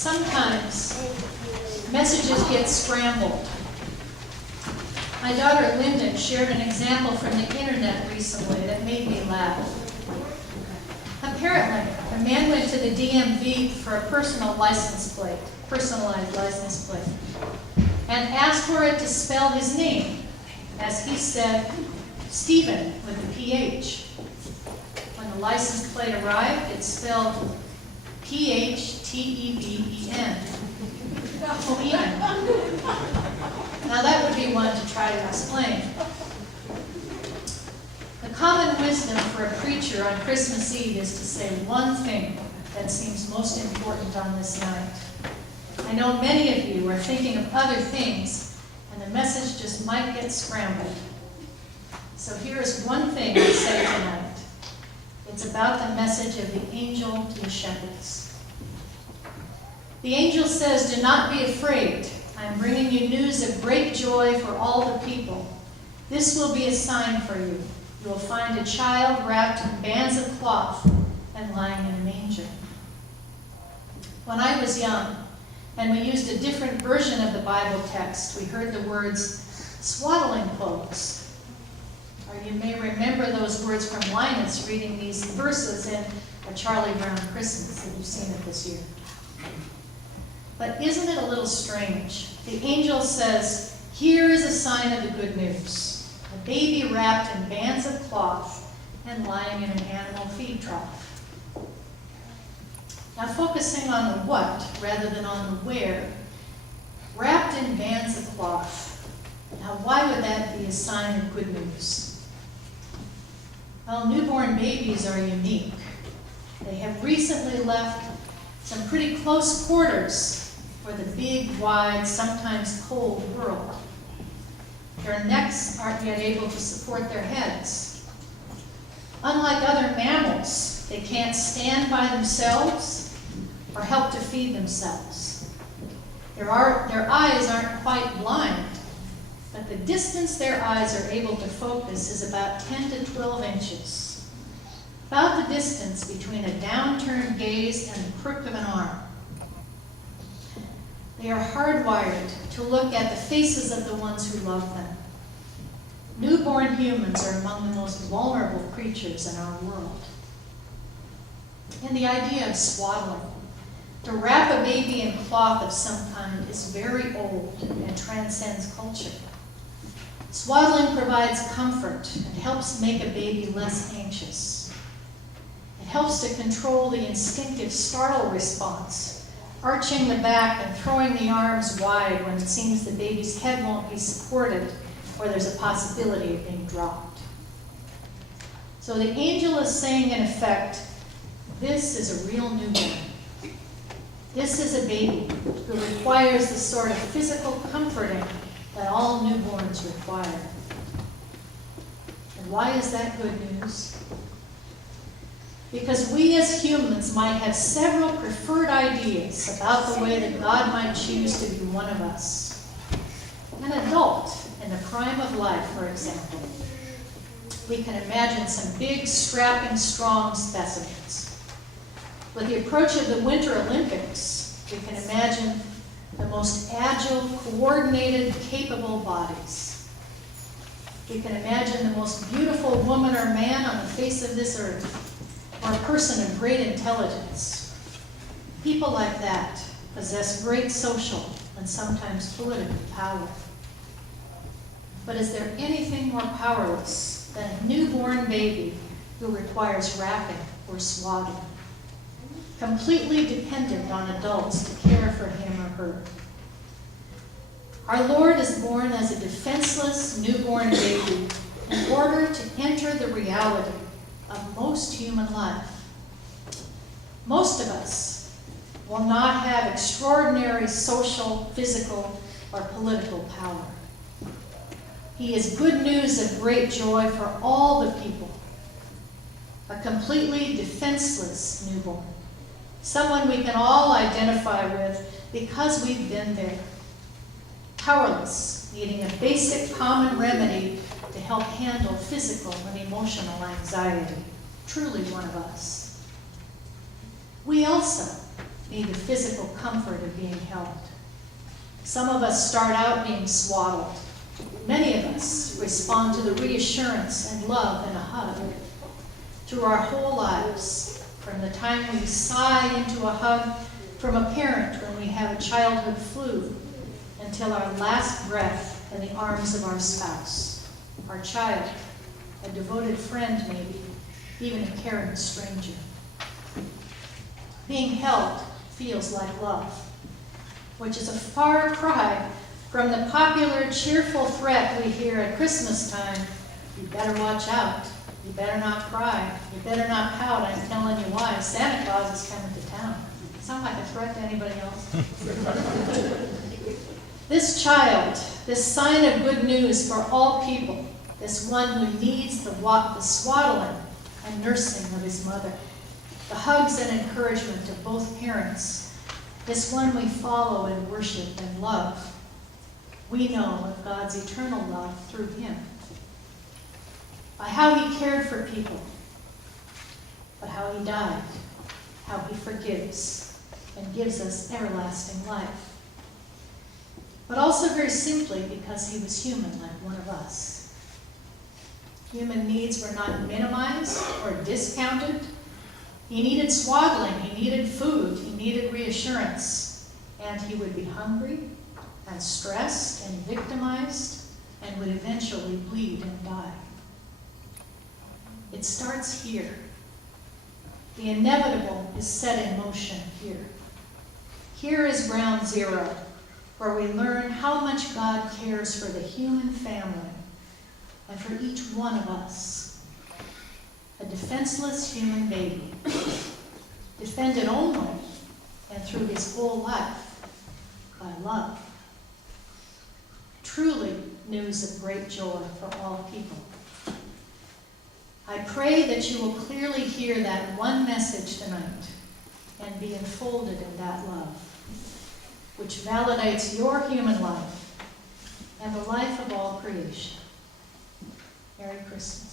Sometimes messages get scrambled. My daughter Lyndon shared an example from the internet recently that made me laugh. Apparently, a man went to the DMV for a personalized license plate, and asked for it to spell his name, as he said, Stephen with a PH. When the license plate arrived, it spelled PHTEVEN. Now that would be one to try to explain. The common wisdom for a preacher on Christmas Eve is to say one thing that seems most important on this night. I know many of you are thinking of other things, and the message just might get scrambled. So here is one thing I say tonight. It's about the message of the angel to the shepherds. The angel says, "Do not be afraid. I am bringing you news of great joy for all the people. This will be a sign for you. You will find a child wrapped in bands of cloth and lying in a manger." When I was young, and we used a different version of the Bible text, we heard the words swaddling clothes. Or you may remember those words from Linus reading these verses in A Charlie Brown Christmas, if you've seen it this year. But isn't it a little strange? The angel says, here is a sign of the good news. A baby wrapped in bands of cloth and lying in an animal feed trough. Now focusing on the what rather than on the where, wrapped in bands of cloth. Now why would that be a sign of good news? Well, newborn babies are unique. They have recently left some pretty close quarters for the big, wide, sometimes cold world. Their necks aren't yet able to support their heads. Unlike other mammals, they can't stand by themselves or help to feed themselves. Their eyes aren't quite blind, but the distance their eyes are able to focus is about 10 to 12 inches. About the distance between a downturned gaze and the crook of an arm. They are hardwired to look at the faces of the ones who love them. Newborn humans are among the most vulnerable creatures in our world. And the idea of swaddling, to wrap a baby in cloth of some kind, is very old and transcends culture. Swaddling provides comfort and helps make a baby less anxious. It helps to control the instinctive startle response, arching the back and throwing the arms wide when it seems the baby's head won't be supported or there's a possibility of being dropped. So the angel is saying, in effect, this is a real newborn. This is a baby who requires the sort of physical comforting that all newborns require. And why is that good news? Because we as humans might have several preferred ideas about the way that God might choose to be one of us. An adult in the prime of life, for example. We can imagine some big, strapping, strong specimens. With the approach of the Winter Olympics, we can imagine the most agile, coordinated, capable bodies. We can imagine the most beautiful woman or man on the face of this earth, or a person of great intelligence. People like that possess great social and sometimes political power. But is there anything more powerless than a newborn baby who requires wrapping or swaddling? Completely dependent on adults to care for him or her. Our Lord is born as a defenseless newborn baby in order to enter the reality of most human life. Most of us will not have extraordinary social, physical, or political power. He is good news of great joy for all the people. A completely defenseless newborn. Someone we can all identify with because we've been there. Powerless, needing a basic common remedy to help handle physical and emotional anxiety. Truly one of us. We also, need the physical comfort of being held. Some of us start out being swaddled. Many of us respond to the reassurance and love in a hug. Through our whole lives, from the time we sigh into a hug from a parent when we have a childhood flu, until our last breath in the arms of our spouse, our child, a devoted friend maybe, even a caring stranger. Being held feels like love, which is a far cry from the popular cheerful threat we hear at Christmas time: you better watch out, you better not cry, you better not pout, I'm telling you why, Santa Claus is coming to town. Sound like a threat to anybody else? This child, this sign of good news for all people, this one who needs the swaddling and nursing of his mother, the hugs and encouragement of both parents, this one we follow and worship and love. We know of God's eternal love through him, by how he cared for people, but how he died, how he forgives and gives us everlasting life. But also very simply because he was human like one of us. Human needs were not minimized or discounted. He needed swaddling, he needed food, he needed reassurance, and he would be hungry and stressed and victimized and would eventually bleed and die. It starts here. The inevitable is set in motion here. Here is ground zero, where we learn how much God cares for the human family and for each one of us. A defenseless human baby, defended only and through his whole life by love. Truly news of great joy for all people. I pray that you will clearly hear that one message tonight and be enfolded in that love, which validates your human life and the life of all creation. Merry Christmas.